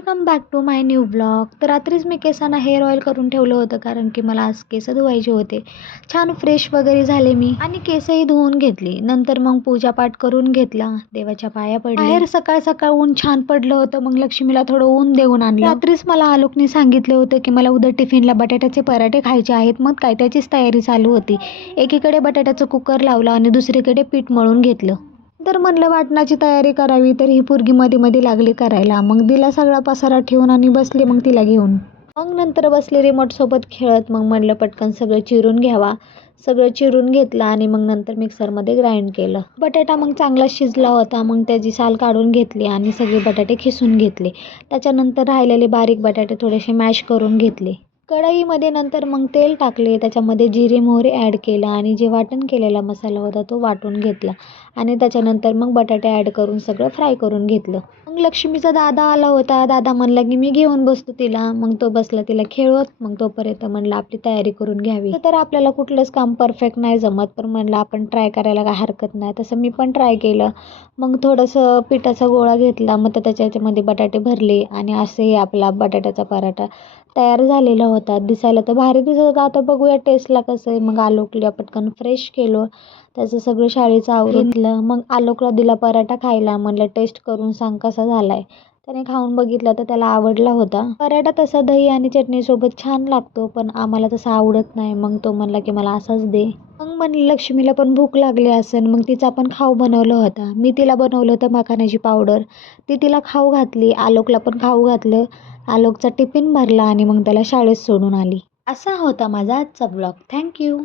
Welcome back to my new blog तर रात्रीच मी केसांना हेअर ऑइल करून ठेवलं होतं कारण की मला आज केस धुवायचे होते. छान फ्रेश वगैरे झाले मी. आणि केसही धुवून घेतली. नंतर मग पूजापाठ करून घेतला. देवाच्या पाया पडल्या. बाहेर सकाळ सकाळ ऊन छान पडलं होतं. मग लक्ष्मीला थोडं ऊन देऊन आणलं. रात्रीच मला आलोकने सांगितलं होतं की मला उद्या टिफिनला बटाट्याचे पराठे खायचे आहेत. मग काय त्याचीच तयारी चालू होती. एकीकडे बटाट्याचं कुकर लावलं आणि दुसरीकडे पीठ मळून घेतलं. तर म्हणलं वाटणाची तयारी करावी तर ही पोरगी मध्ये मध्ये लागली करायला. मग दिला सगळा पसारा ठेवून आणि बसले मग तिला घेऊन. मग नंतर बसले रिमोटसोबत खेळत मग म्हणलं पटकन सगळं चिरून घ्यावा. सगळं चिरून घेतलं आणि मग नंतर मिक्सरमध्ये ग्राइंड केलं. बटाटा मग चांगला शिजला होता. मग त्याची साल काढून घेतली आणि सगळे बटाटे खिसून घेतले. त्याच्यानंतर राहिलेले बारीक बटाटे थोडेसे मॅश करून घेतले. कढईमध्ये नंतर मग तेल टाकले. त्याच्यामध्ये जिरे मोहरे ॲड केलं आणि जे वाटण केलेला मसाला होता तो वाटून घेतला. आणि त्याच्यानंतर मग बटाटे ॲड करून सगळं फ्राय करून घेतलं. मग लक्ष्मीचा दादा आला होता. दादा म्हणला की मी घेऊन बसतो तिला. मग तो बसला तिला खेळवत. मग तोपर्यंत म्हणलं आपली तयारी करून घ्यावी. तर आपल्याला कुठलंच काम परफेक्ट नाही जमत. पण म्हणलं आपण ट्राय करायला काय हरकत नाही. तसं मी पण ट्राय केलं. मग थोडंसं पिठाचा गोळा घेतला. मग तर त्याच्या ह्याच्यामध्ये बटाटे भरले आणि असे आपला बटाट्याचा पराठा तयार झालेला होता. दिसायला तर भारी दिसत होता. आता बघूया टेस्टला कसं आहे. मग आलोकला पटकन फ्रेश केलो. त्याचं सगळं शाळेचं आवरून घेतलं. मग आलोकला दिला पराठा खायला म्हणलं टेस्ट करून सांग कसा झाला आहे त्याने खाऊन बघितला तर त्याला आवडला होता. पराठा तसा दही आणि चटणीसोबत छान लागतो पण आम्हाला तसा आवडत नाही. मग तो म्हणला की मला असाच दे. मग म्हणली लक्ष्मीला पण भूक लागली असेल मग तिचा पण खाऊ बनवलं होता. मी तिला बनवलं होतं मखाण्याची पावडर. ती तिला खाऊ घातली. आलोकला पण खाऊ घातलं. आलोकचा टिफिन भरला आणि मग त्याला शाळेत सोडून आली. असा होता माझा आजचा ब्लॉग. थँक्यू